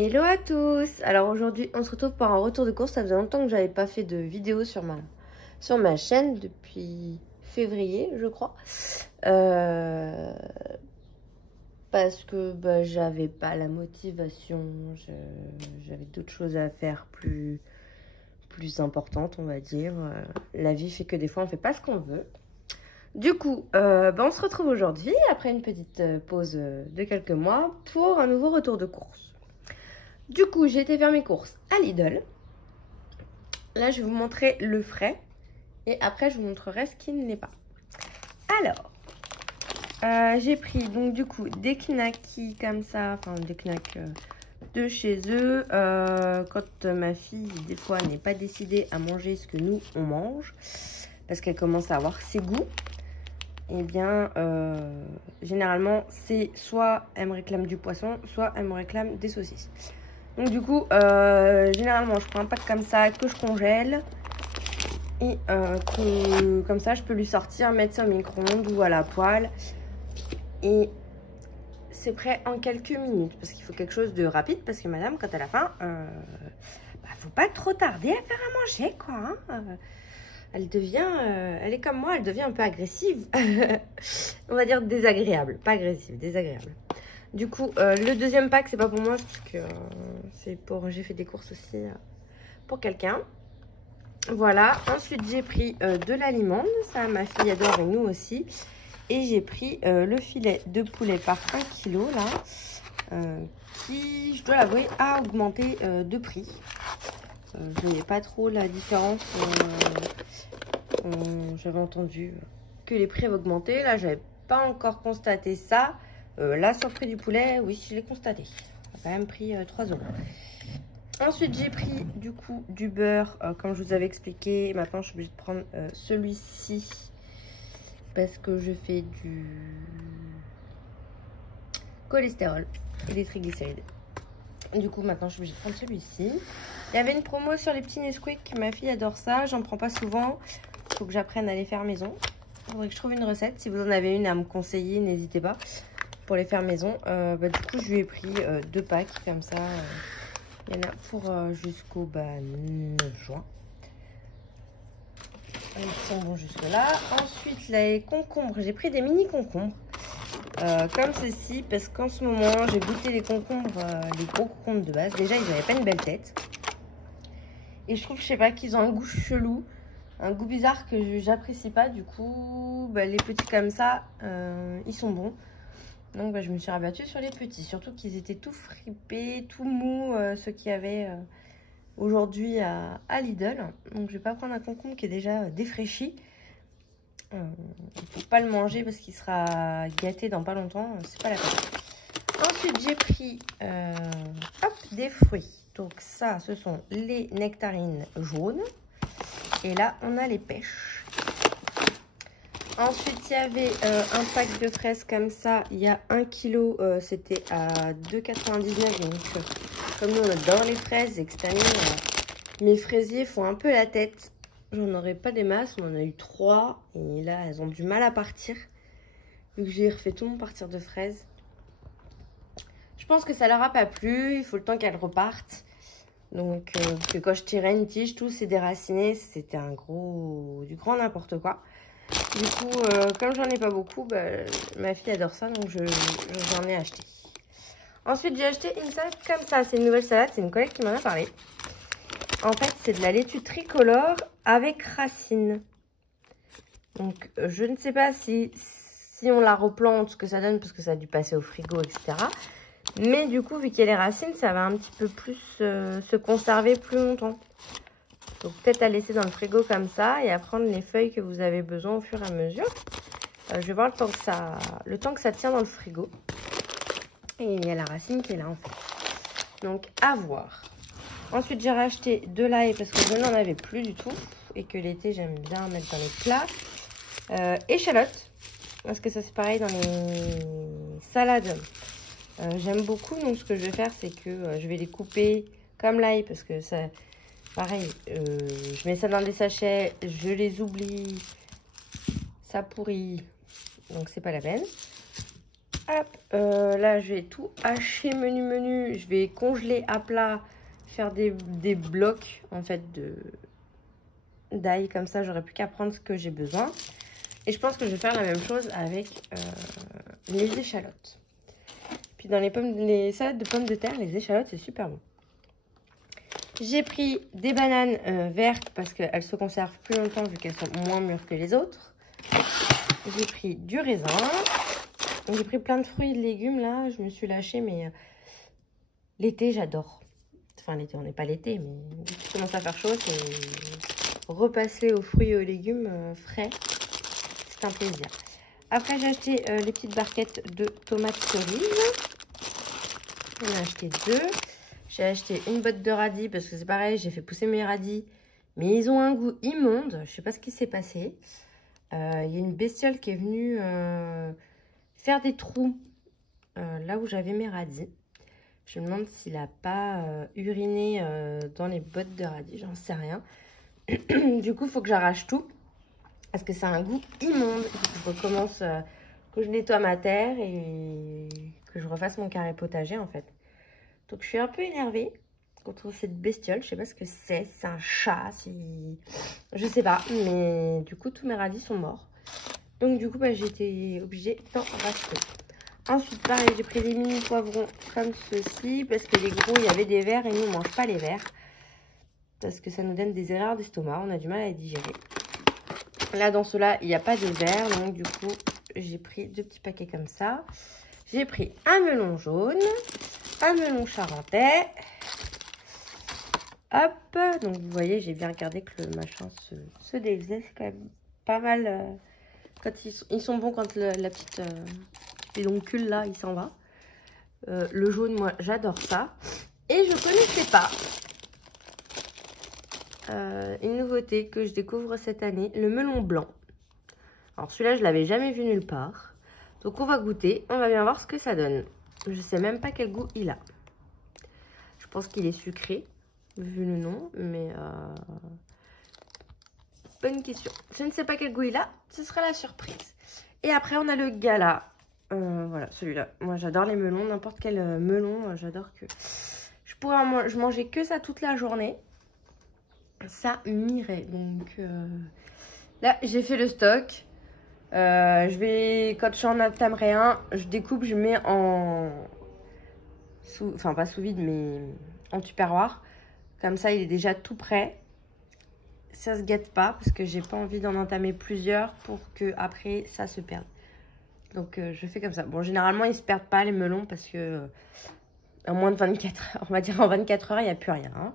Hello à tous. Alors aujourd'hui on se retrouve pour un retour de course. Ça faisait longtemps que j'avais pas fait de vidéo sur ma chaîne depuis février je crois, parce que j'avais pas la motivation, j'avais d'autres choses à faire plus importantes, on va dire. La vie fait que des fois on fait pas ce qu'on veut. Du coup, on se retrouve aujourd'hui après une petite pause de quelques mois pour un nouveau retour de course. Du coup, j'ai été faire mes courses à Lidl. Là, je vais vous montrer le frais et après, je vous montrerai ce qui ne l'est pas. Alors, j'ai pris donc du coup des knackis comme ça, enfin des knacks de chez eux. Quand ma fille, des fois, n'est pas décidée à manger ce que nous, on mange, parce qu'elle commence à avoir ses goûts. Eh bien, généralement, c'est soit elle me réclame du poisson, soit elle me réclame des saucisses. Donc du coup, généralement, je prends un pack comme ça que je congèle. Et comme ça, je peux lui sortir, mettre ça au micro-ondes ou à la poêle. Et c'est prêt en quelques minutes. Parce qu'il faut quelque chose de rapide. Parce que madame, quand elle a faim, faut pas trop tarder à faire à manger, quoi. Hein. Elle est comme moi, elle devient un peu agressive. On va dire désagréable. Pas agressive, désagréable. Du coup, le deuxième pack, c'est pas pour moi, parce que j'ai fait des courses aussi pour quelqu'un. Voilà. Ensuite, j'ai pris de l'aliment. Ça, ma fille adore et nous aussi. Et j'ai pris le filet de poulet par 1 kg, là, qui, je dois l'avouer, a augmenté de prix. Je n'ai pas trop la différence. J'avais entendu que les prix avaient augmenté. Là, j'avais pas encore constaté ça. Là, sur le prix du poulet, oui, je l'ai constaté. Ça a quand même pris 3 €. Ensuite, j'ai pris du coup du beurre, comme je vous avais expliqué. Maintenant, je suis obligée de prendre celui-ci parce que je fais du cholestérol et des triglycérides. Du coup, maintenant, je suis obligée de prendre celui-ci. Il y avait une promo sur les petits Nesquik. Ma fille adore ça. J'en prends pas souvent. Il faut que j'apprenne à les faire maison. Il faudrait que je trouve une recette. Si vous en avez une à me conseiller, n'hésitez pas. Pour les faire maison. Du coup, je lui ai pris 2 packs comme ça. Il y en a pour jusqu'au 9 juin. Ils sont bons jusque là. Ensuite, les concombres. J'ai pris des mini concombres. Comme ceci, parce qu'en ce moment, j'ai goûté les concombres, les gros concombres de base. Déjà, ils n'avaient pas une belle tête. Et je trouve, je sais pas, qu'ils ont un goût chelou. Un goût bizarre que j'apprécie pas. Du coup, les petits comme ça, ils sont bons. Donc je me suis rabattue sur les petits, surtout qu'ils étaient tout fripés, tout mous, ceux qu'il y avait aujourd'hui à Lidl. Donc je vais pas prendre un concombre qui est déjà défraîchi. Il ne faut pas le manger parce qu'il sera gâté dans pas longtemps, c'est pas la peine. Ensuite j'ai pris des fruits. Donc ça, ce sont les nectarines jaunes. Et là on a les pêches. Ensuite, il y avait un pack de fraises comme ça. Il y a 1 kg, c'était à 2,99 €. Donc, comme nous, on adore les fraises et que cette année, mes fraisiers font un peu la tête. J'en aurais pas des masses. On en a eu 3. Et là, elles ont du mal à partir. Vu que j'ai refait tout mon partir de fraises. Je pense que ça leur a pas plu. Il faut le temps qu'elles repartent. Donc, parce que quand je tirais une tige, tout s'est déraciné. C'était du grand n'importe quoi. Du coup, comme j'en ai pas beaucoup, ma fille adore ça, donc j'en ai acheté. Ensuite, j'ai acheté une salade comme ça. C'est une nouvelle salade, c'est une collègue qui m'en a parlé. En fait, c'est de la laitue tricolore avec racines. Donc, je ne sais pas si on la replante, ce que ça donne, parce que ça a dû passer au frigo, etc. Mais du coup, vu qu'il y a les racines, ça va un petit peu plus se conserver plus longtemps. Donc peut-être à laisser dans le frigo comme ça et à prendre les feuilles que vous avez besoin au fur et à mesure. Je vais voir le temps que ça tient dans le frigo. Et il y a la racine qui est là en fait. Donc à voir. Ensuite j'ai racheté de l'ail parce que je n'en avais plus du tout. Et que l'été j'aime bien mettre dans les plats. Échalotes. Parce que ça c'est pareil dans les salades. J'aime beaucoup. Donc ce que je vais faire c'est que je vais les couper comme l'ail parce que ça... Pareil, je mets ça dans des sachets, je les oublie, ça pourrit, donc c'est pas la peine. Hop, là je vais tout hacher menu. Je vais congeler à plat, faire des blocs en fait d'ail, comme ça j'aurai plus qu'à prendre ce que j'ai besoin. Et je pense que je vais faire la même chose avec les échalotes. Puis dans les salades de pommes de terre, les échalotes c'est super bon. J'ai pris des bananes vertes parce qu'elles se conservent plus longtemps vu qu'elles sont moins mûres que les autres. J'ai pris du raisin. J'ai pris plein de fruits et de légumes là. Je me suis lâchée, mais l'été j'adore. Enfin l'été, on n'est pas l'été, mais dès qu'il commence à faire chaud, c'est repasser aux fruits et aux légumes frais. C'est un plaisir. Après j'ai acheté les petites barquettes de tomates cerises. J'en ai acheté 2. J'ai acheté une botte de radis parce que c'est pareil, j'ai fait pousser mes radis. Mais ils ont un goût immonde. Je sais pas ce qui s'est passé. Il y a une bestiole qui est venue faire des trous là où j'avais mes radis. Je me demande s'il n'a pas uriné dans les bottes de radis. J'en sais rien. Du coup, il faut que j'arrache tout. Parce que c'est un goût immonde. Il faut que je recommence, que je nettoie ma terre et que je refasse mon carré potager en fait. Donc je suis un peu énervée contre cette bestiole. Je sais pas ce que c'est. C'est un chat. Je sais pas. Mais du coup, tous mes radis sont morts. Donc du coup, bah, j'ai été obligée d'en racheter. Ensuite, pareil, j'ai pris des mini poivrons comme ceci. Parce que les gros, il y avait des verts et nous, on ne mange pas les verts. Parce que ça nous donne des erreurs d'estomac. On a du mal à les digérer. Là, dans ceux-là, il n'y a pas de verre. Donc du coup, j'ai pris 2 petits paquets comme ça. J'ai pris un melon jaune. Un melon charentais. Hop. Donc vous voyez, j'ai bien regardé que le machin se défaisait. C'est quand même pas mal. Quand ils sont bons quand la petite pédoncule là, il s'en va. Le jaune, moi, j'adore ça. Et je connaissais pas une nouveauté que je découvre cette année, le melon blanc. Alors celui-là, je l'avais jamais vu nulle part. Donc on va goûter, on va bien voir ce que ça donne. Je sais même pas quel goût il a. Je pense qu'il est sucré, vu le nom, mais bonne question. Je ne sais pas quel goût il a, ce sera la surprise. Et après on a le gala. Voilà, celui-là. Moi j'adore les melons, n'importe quel melon, j'adore que... je mangeais que ça toute la journée. Ça m'irait. Donc là j'ai fait le stock. Quand j'en entamerai un, je découpe, je mets en... Enfin pas sous vide, mais en tupperware. Comme ça il est déjà tout prêt. Ça se gâte pas parce que j'ai pas envie d'en entamer plusieurs pour que après ça se perde. Donc je fais comme ça. Bon, généralement ils se perdent pas les melons parce que en moins de 24 heures, on va dire en 24 heures, il n'y a plus rien. Hein.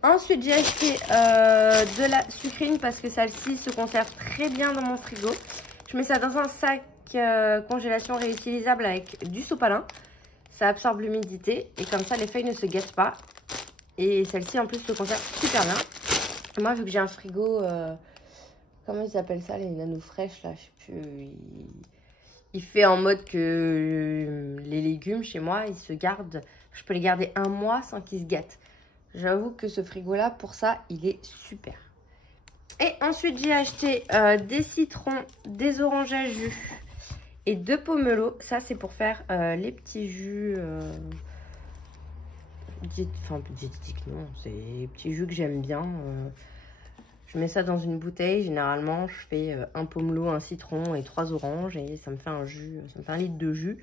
Ensuite, j'ai acheté de la sucrine parce que celle-ci se conserve très bien dans mon frigo. Je mets ça dans un sac congélation réutilisable avec du sopalin. Ça absorbe l'humidité et comme ça, les feuilles ne se gâtent pas. Et celle-ci, en plus, se conserve super bien. Moi, vu que j'ai un frigo, comment ils appellent ça, les nano fraîches, là, je sais plus. Il fait en mode que les légumes, chez moi, ils se gardent. Je peux les garder 1 mois sans qu'ils se gâtent. J'avoue que ce frigo-là, pour ça, il est super. Et ensuite, j'ai acheté des citrons, des oranges à jus et 2 pomelos. Ça, c'est pour faire les petits jus... Enfin, diététiques, non. C'est les petits jus que j'aime bien. Je mets ça dans une bouteille. Généralement, je fais un pomelo, un citron et 3 oranges. Et ça me fait un jus, ça me fait 1 litre de jus.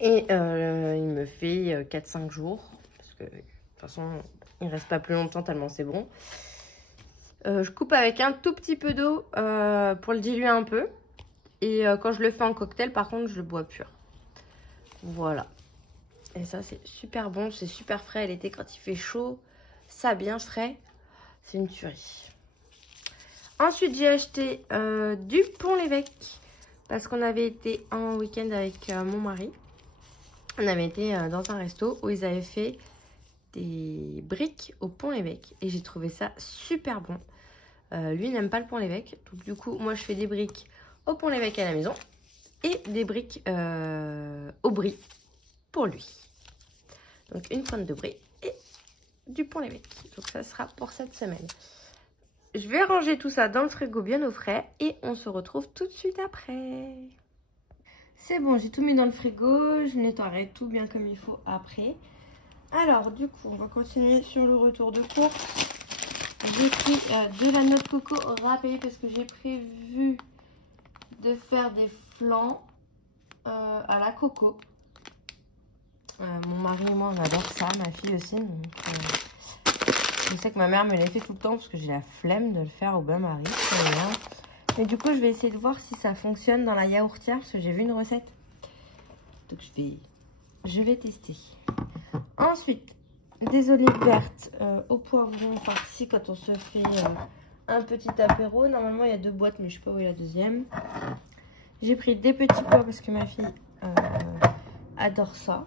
Et il me fait 4-5 jours. De toute façon, il ne reste pas plus longtemps tellement c'est bon. Je coupe avec un tout petit peu d'eau pour le diluer un peu. Et quand je le fais en cocktail, par contre, je le bois pur. Voilà. Et ça, c'est super bon. C'est super frais l'été quand il fait chaud. Ça, bien frais. C'est une tuerie. Ensuite, j'ai acheté du Pont-l'Évêque. Parce qu'on avait été en week-end avec mon mari. On avait été dans un resto où ils avaient fait des briques au Pont-l'Évêque et j'ai trouvé ça super bon. Lui n'aime pas le Pont-l'Évêque, donc du coup moi je fais des briques au Pont-l'Évêque à la maison et des briques au Brie pour lui. Donc une pointe de Brie et du Pont-l'Évêque. Donc ça sera pour cette semaine. Je vais ranger tout ça dans le frigo bien au frais et on se retrouve tout de suite après. C'est bon, j'ai tout mis dans le frigo. Je nettoierai tout bien comme il faut après. Alors, du coup, on va continuer sur le retour de course. J'ai pris de la noix de coco râpée parce que j'ai prévu de faire des flancs à la coco. Mon mari et moi, on adore ça, ma fille aussi. Donc, je sais que ma mère me l'a fait tout le temps parce que j'ai la flemme de le faire au bain-marie. Mais du coup, je vais essayer de voir si ça fonctionne dans la yaourtière parce que j'ai vu une recette. Donc, je vais tester. Ensuite, des olives vertes au poivron farci quand on se fait un petit apéro. Normalement, il y a 2 boîtes, mais je ne sais pas où est la deuxième. J'ai pris des petits pois parce que ma fille adore ça.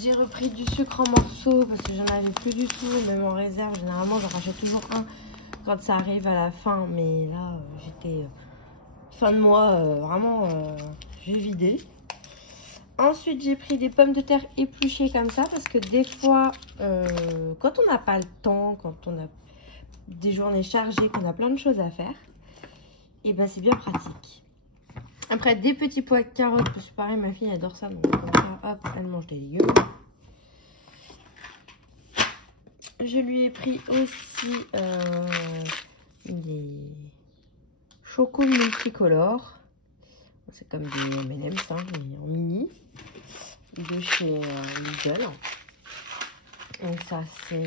J'ai repris du sucre en morceaux parce que j'en avais plus du tout, même en réserve. Généralement, j'en rachète toujours un quand ça arrive à la fin. Mais là, j'étais fin de mois, vraiment, j'ai vidé. Ensuite, j'ai pris des pommes de terre épluchées comme ça parce que des fois, quand on n'a pas le temps, quand on a des journées chargées, qu'on a plein de choses à faire, et ben c'est bien pratique. Après, des petits pois de carottes, parce que pareil, ma fille adore ça, donc comme ça, hop, elle mange des légumes. Je lui ai pris aussi des chocos multicolores. C'est comme des M&M's, hein, mais en mini, de chez Lidl. Donc ça, c'est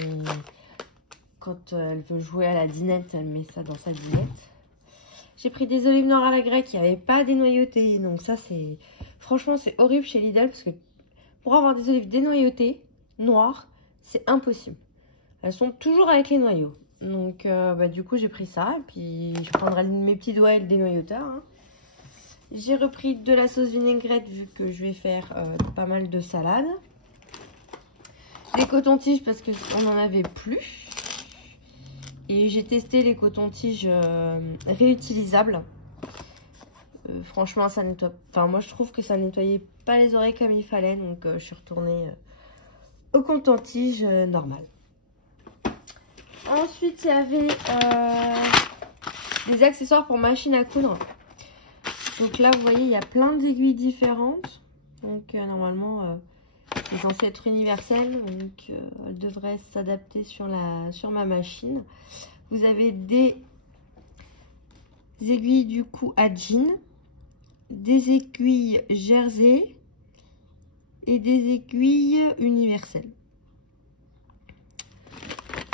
quand elle veut jouer à la dinette, elle met ça dans sa dinette. J'ai pris des olives noires à la grecque qui n'avaient pas dénoyautées. Donc ça, c'est franchement, c'est horrible chez Lidl parce que pour avoir des olives dénoyautées, noires, c'est impossible. Elles sont toujours avec les noyaux. Donc du coup, j'ai pris ça. Et puis, je prendrai mes petits doigts et le dénoyauteur. Hein. J'ai repris de la sauce vinaigrette vu que je vais faire pas mal de salades. Les cotons-tiges parce qu'on n'en avait plus. Et j'ai testé les cotons-tiges réutilisables. Franchement, ça nettoie. Enfin, moi, je trouve que ça nettoyait pas les oreilles comme il fallait. Donc, je suis retournée au coton-tige normal. Ensuite, il y avait des accessoires pour machine à coudre. Donc là, vous voyez, il y a plein d'aiguilles différentes. Donc, normalement, c'est censé être universel. Donc, elle devrait s'adapter sur ma machine. Vous avez des aiguilles du coup à jean, des aiguilles jersey et des aiguilles universelles.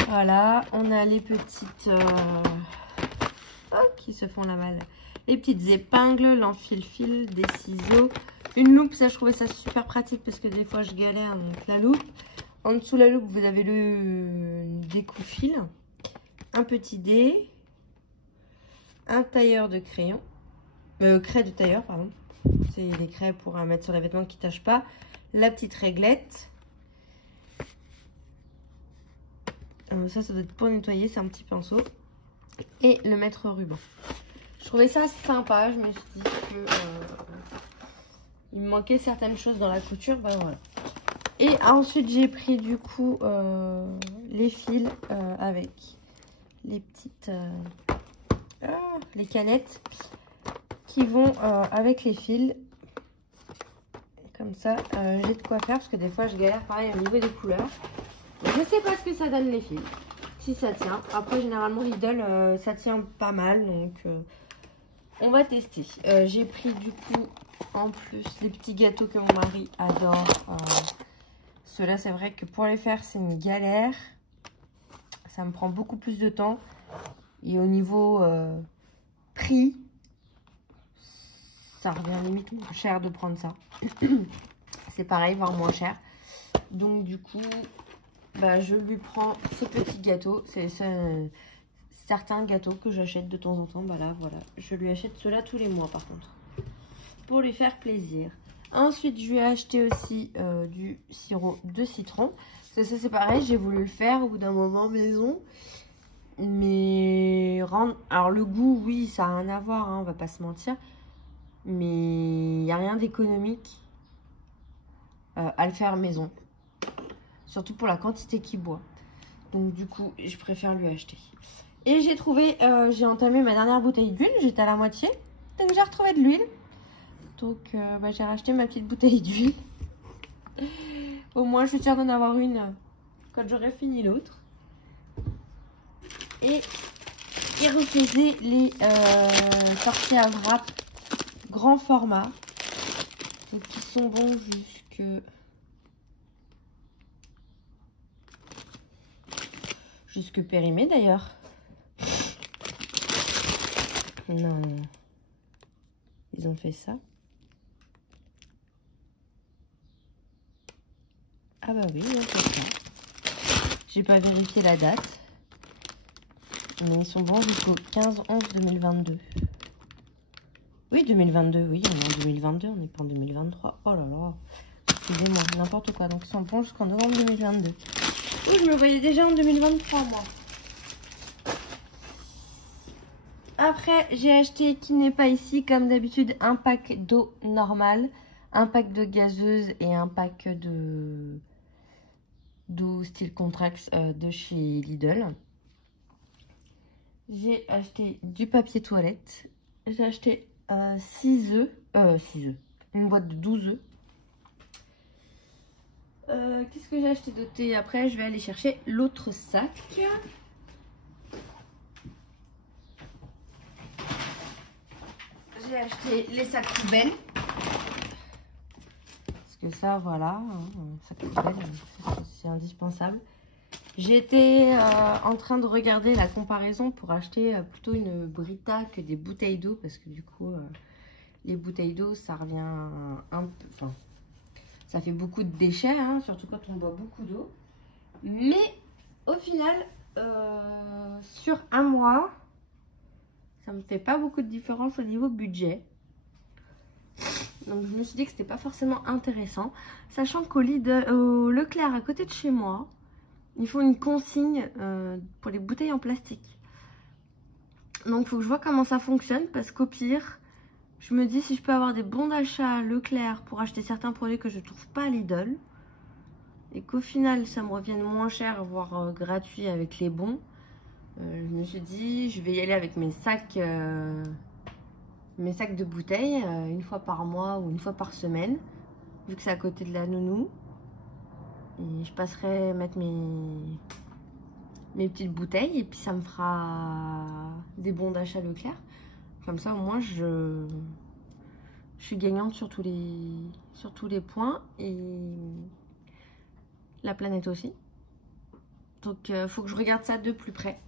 Voilà, on a les petites qui se font la malle. Les petites épingles, l'enfile-fil, des ciseaux, une loupe. Ça, je trouvais ça super pratique parce que des fois, je galère. Donc, la loupe. En dessous de la loupe, vous avez le découpe-fil. Un petit dé. Un tailleur de crayon. Craie de tailleur, pardon. C'est les craies pour mettre sur les vêtements qui ne tâchent pas. La petite réglette. Ça doit être pour nettoyer. C'est un petit pinceau. Et le mètre ruban. Je trouvais ça sympa. Je me suis dit que il me manquait certaines choses dans la couture. Ben voilà. Et ensuite, j'ai pris du coup les fils avec les petites les canettes qui vont avec les fils. Comme ça, j'ai de quoi faire parce que des fois, je galère pareil au niveau des couleurs. Je sais pas ce que ça donne les fils. Si ça tient. Après, généralement, Lidl, ça tient pas mal. Donc, on va tester. J'ai pris du coup, en plus, les petits gâteaux que mon mari adore. Ceux-là, c'est vrai que pour les faire, c'est une galère. Ça me prend beaucoup plus de temps. Et au niveau prix, ça revient limite cher de prendre ça. C'est pareil, voire moins cher. Donc, du coup, je lui prends ce petit gâteau. C'est certains gâteaux que j'achète de temps en temps. Là, voilà. Je lui achète ceux-là tous les mois, par contre. Pour lui faire plaisir. Ensuite, je lui ai acheté aussi du sirop de citron. Ça, c'est pareil. J'ai voulu le faire au bout d'un moment maison. Mais, alors le goût, oui, ça n'a rien à voir. Hein, on va pas se mentir. Mais il n'y a rien d'économique à le faire maison. Surtout pour la quantité qu'il boit. Donc du coup, je préfère lui acheter. Et j'ai trouvé, j'ai entamé ma dernière bouteille d'huile. J'étais à la moitié. Donc j'ai retrouvé de l'huile. Donc j'ai racheté ma petite bouteille d'huile. Au moins je suis sûre d'en avoir une quand j'aurai fini l'autre. Et ils refaisaient les sorties à wrap grand format. Donc ils sont bons jusque périmés d'ailleurs. Non, ils ont fait ça. Ah bah oui, ils ont fait ça. J'ai pas vérifié la date. Mais ils sont bons jusqu'au 15/11/2022. Oui, 2022, oui, on est en 2022, on n'est pas en 2023. Oh là là, excusez-moi, n'importe quoi. Donc ils sont bons jusqu'en novembre 2022. Oui, je me voyais déjà en 2023, moi. Après, j'ai acheté, qui n'est pas ici, comme d'habitude, un pack d'eau normale, un pack de gazeuse et un pack d'eau style Contrax de chez Lidl. J'ai acheté du papier toilette. J'ai acheté 6 œufs. Une boîte de 12 œufs. Qu'est-ce que j'ai acheté de thé? Après, je vais aller chercher l'autre sac. J'ai acheté les sacs poubelles. Parce que ça, voilà, un sac poubelle, c'est indispensable. J'étais en train de regarder la comparaison pour acheter plutôt une Brita que des bouteilles d'eau. Parce que du coup, les bouteilles d'eau, ça revient un peu... Enfin, ça fait beaucoup de déchets, hein, surtout quand on boit beaucoup d'eau. Mais au final, sur un mois, ça me fait pas beaucoup de différence au niveau budget. Donc je me suis dit que c'était pas forcément intéressant. Sachant qu'au Leclerc, à côté de chez moi, ils font une consigne pour les bouteilles en plastique. Donc il faut que je vois comment ça fonctionne. Parce qu'au pire, je me dis si je peux avoir des bons d'achat à Leclerc pour acheter certains produits que je trouve pas à Lidl. Et qu'au final ça me revienne moins cher, voire gratuit avec les bons. Je me suis dit je vais y aller avec mes sacs de bouteilles une fois par mois ou une fois par semaine. Vu que c'est à côté de la nounou. Et je passerai mettre mes petites bouteilles et puis ça me fera des bons d'achat Leclerc. Comme ça au moins je suis gagnante sur tous les points et la planète aussi. Donc faut que je regarde ça de plus près.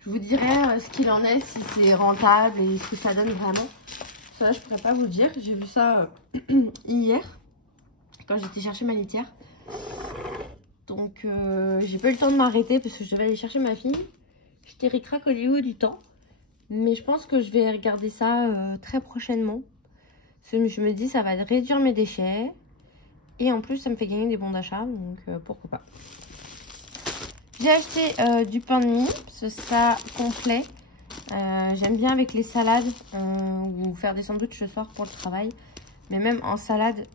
Je vous dirai ce qu'il en est, si c'est rentable et ce que ça donne vraiment. Ça je pourrais pas vous dire. J'ai vu ça hier quand j'étais chercher ma litière. Donc j'ai pas eu le temps de m'arrêter parce que je devais aller chercher ma fille. J'étais ric-rac au niveau du temps. Mais je pense que je vais regarder ça très prochainement. Parce que je me dis ça va réduire mes déchets. Et en plus ça me fait gagner des bons d'achat. Donc pourquoi pas. J'ai acheté du pain de mie. Ce sera complet. J'aime bien avec les salades. Ou faire des sandwichs le soir pour le travail. Mais même en salade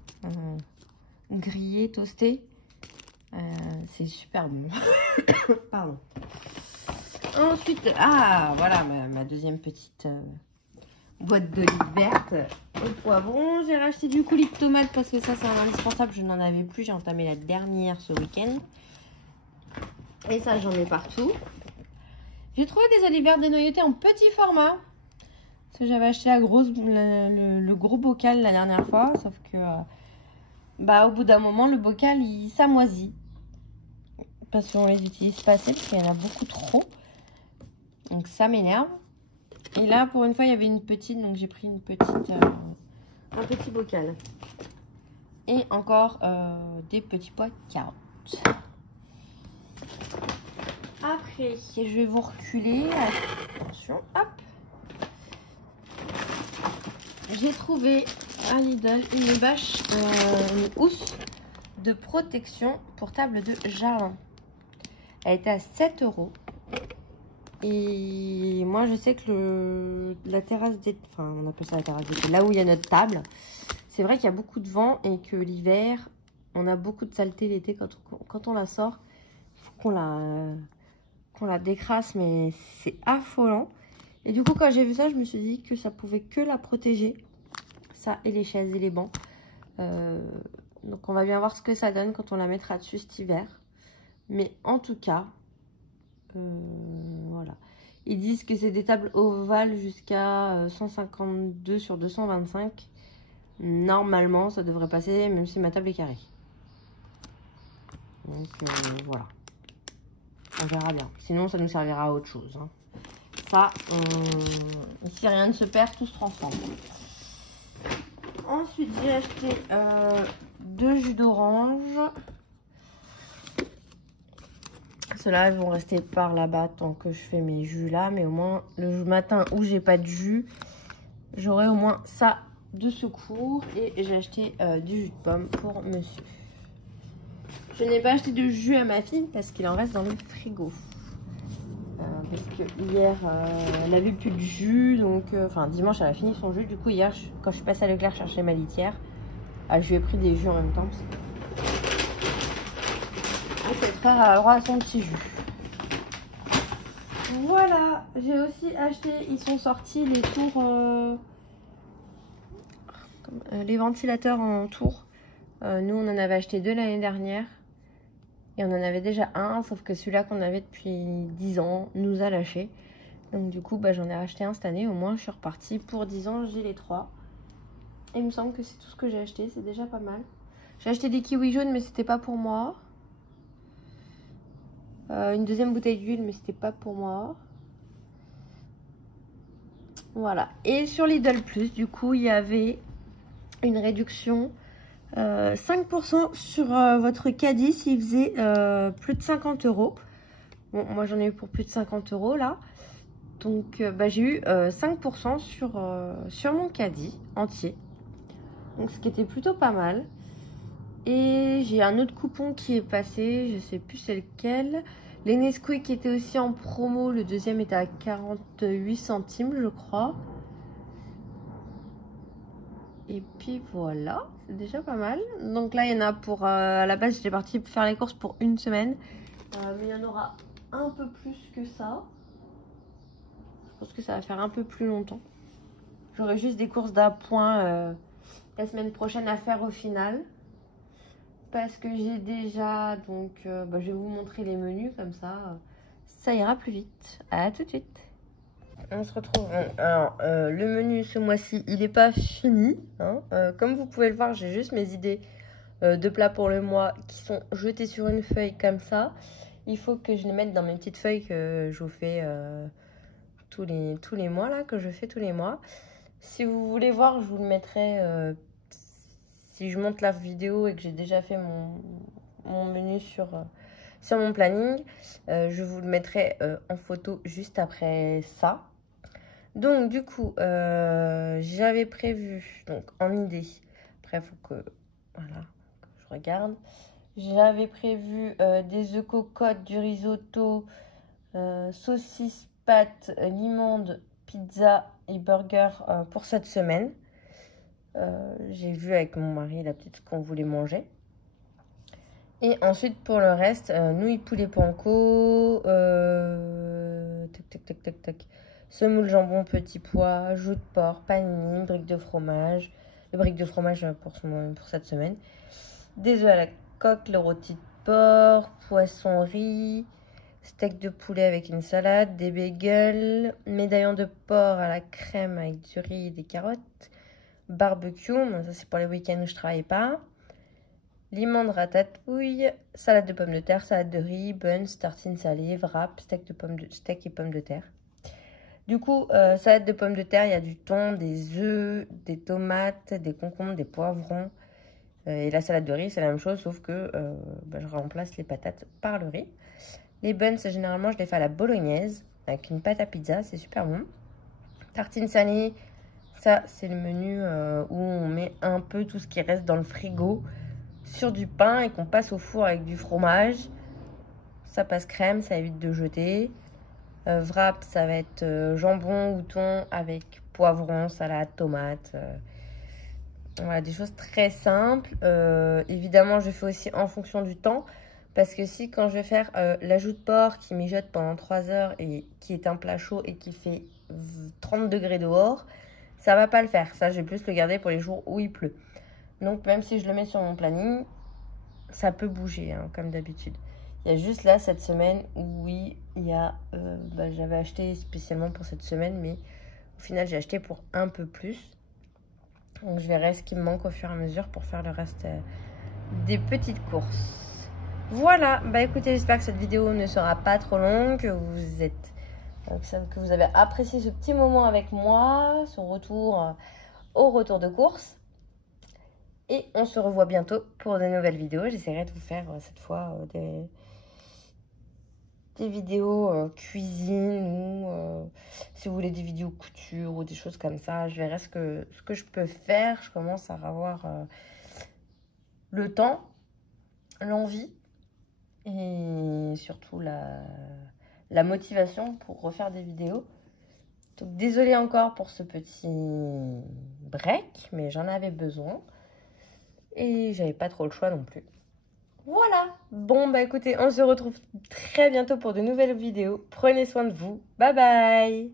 grillée, toastée. C'est super bon. Pardon. Ensuite, voilà ma deuxième petite boîte d'olives vertes au poivron. J'ai racheté du coulis de tomates parce que ça c'est un indispensable. Je n'en avais plus. J'ai entamé la dernière ce week-end. Et ça j'en ai partout. J'ai trouvé des olives vertes dénoyautées en petit format. Parce que j'avais acheté le gros bocal la dernière fois. Sauf que au bout d'un moment le bocal il s'amoisit. Parce qu'on les utilise pas assez, parce qu'il y en a beaucoup trop. Donc ça m'énerve. Et là, pour une fois, il y avait une petite, donc j'ai pris un petit bocal. Et encore des petits pois de carottes. Après, je vais vous reculer. Attention, hop. J'ai trouvé à Lidl une bâche, une housse de protection pour table de jardin. Elle était à 7 €. Et moi, je sais que la terrasse d'été, enfin, on appelle ça la terrasse d'été, là où il y a notre table, c'est vrai qu'il y a beaucoup de vent et que l'hiver, on a beaucoup de saleté l'été quand on la sort. Il faut qu'on la décrasse, mais c'est affolant. Et du coup, quand j'ai vu ça, je me suis dit que ça pouvait que la protéger, ça et les chaises et les bancs. Donc on va bien voir ce que ça donne quand on la mettra dessus cet hiver. Mais en tout cas, voilà. Ils disent que c'est des tables ovales jusqu'à 152 sur 225. Normalement, ça devrait passer, même si ma table est carrée. Donc voilà. On verra bien. Sinon, ça nous servira à autre chose. Hein. Ça, si rien ne se perd, tout se transforme. Ensuite, j'ai acheté 2 jus d'orange. Ceux-là, ils vont rester par là-bas tant que je fais mes jus là. Mais au moins, le matin où j'ai pas de jus, j'aurai au moins ça de secours. Et j'ai acheté du jus de pomme pour monsieur. Je n'ai pas acheté de jus à ma fille parce qu'il en reste dans le frigo. Parce que hier, elle avait plus de jus. Donc, enfin, dimanche, elle a fini son jus. Du coup, hier, quand je suis passée à Leclerc chercher ma litière, je lui ai pris des jus en même temps. Et cette frère a le droit à son petit jus. Voilà, j'ai aussi acheté, ils sont sortis les tours, les ventilateurs en tour. Nous, on en avait acheté 2 l'année dernière. Et on en avait déjà un, sauf que celui-là qu'on avait depuis 10 ans nous a lâché. Donc du coup, j'en ai racheté un cette année. Au moins, je suis repartie pour 10 ans, j'ai les 3. Et il me semble que c'est tout ce que j'ai acheté, c'est déjà pas mal. J'ai acheté des kiwis jaunes, mais c'était pas pour moi. Une deuxième bouteille d'huile, mais c'était pas pour moi. Voilà. Et sur Lidl Plus, du coup, il y avait une réduction 5% sur votre caddie s'il faisait plus de 50 €. Bon, moi j'en ai eu pour plus de 50 € là. Donc j'ai eu 5% sur mon caddie entier. Donc ce qui était plutôt pas mal. Et j'ai un autre coupon qui est passé, je sais plus c'est lequel. Les Nesquik étaient aussi en promo, le deuxième était à 48 centimes je crois. Et puis voilà, c'est déjà pas mal. Donc là, il y en a pour... à la base, j'étais partie faire les courses pour une semaine. Mais il y en aura un peu plus que ça. Je pense que ça va faire un peu plus longtemps. J'aurai juste des courses d'appoint la semaine prochaine à faire au final. Parce que j'ai déjà... Donc, je vais vous montrer les menus comme ça. Ça ira plus vite. À tout de suite. On se retrouve. Alors, le menu ce mois-ci, il n'est pas fini. Hein. Comme vous pouvez le voir, j'ai juste mes idées de plats pour le mois qui sont jetées sur une feuille comme ça. Il faut que je les mette dans mes petites feuilles que je vous fais tous les mois, là, que je fais tous les mois. Si vous voulez voir, je vous le mettrai. Si je monte la vidéo et que j'ai déjà fait mon menu sur mon planning, je vous le mettrai en photo juste après ça. Donc du coup, j'avais prévu, donc en idée, après il faut que, voilà, que je regarde. J'avais prévu des œufs cocottes, du risotto, saucisses, pâtes, limonde, pizza et burger pour cette semaine. J'ai vu avec mon mari la petite ce qu'on voulait manger. Et ensuite pour le reste, nouilles poulet panko, semoule jambon petit pois, joues de porc, panini, briques de fromage, les briques de fromage pour cette semaine, des œufs à la coque, le rôti de porc, poisson riz, steak de poulet avec une salade, des bagels, médaillons de porc à la crème avec du riz et des carottes, barbecue, ça c'est pour les week-ends où je travaille pas, limon ratatouille, salade de pommes de terre, salade de riz, buns, tartines salées, wrap, steak et pommes de terre. Du coup, salade de pommes de terre, il y a du thon, des œufs, des tomates, des concombres, des poivrons. Et la salade de riz, c'est la même chose, sauf que je remplace les patates par le riz. Les buns, généralement, je les fais à la bolognaise, avec une pâte à pizza, c'est super bon. Tartines salées, ça, c'est le menu où on met un peu tout ce qui reste dans le frigo sur du pain et qu'on passe au four avec du fromage. Ça passe crème, ça évite de jeter. Wrap, ça va être jambon ou thon avec poivron, salade, tomate. Voilà, des choses très simples. Évidemment, je fais aussi en fonction du temps. Parce que si quand je vais faire la joue de porc qui mijote pendant 3 heures et qui est un plat chaud et qui fait 30 degrés dehors, ça va pas le faire. Ça, je vais plus le garder pour les jours où il pleut. Donc, même si je le mets sur mon planning, ça peut bouger, hein, comme d'habitude. Il y a juste là, cette semaine, où oui, il y a... j'avais acheté spécialement pour cette semaine, mais au final, j'ai acheté pour un peu plus. Donc, je verrai ce qui me manque au fur et à mesure pour faire le reste des petites courses. Voilà, bah écoutez, j'espère que cette vidéo ne sera pas trop longue, que vous avez apprécié ce petit moment avec moi, ce retour au retour de course. Et on se revoit bientôt pour de nouvelles vidéos. J'essaierai de vous faire cette fois des vidéos cuisine ou si vous voulez des vidéos couture ou des choses comme ça. Je verrai ce que je peux faire. Je commence à avoir le temps, l'envie et surtout la motivation pour refaire des vidéos. Donc désolée encore pour ce petit break, mais j'en avais besoin. Et j'avais pas trop le choix non plus. Voilà. Bon, bah écoutez, on se retrouve très bientôt pour de nouvelles vidéos. Prenez soin de vous. Bye bye.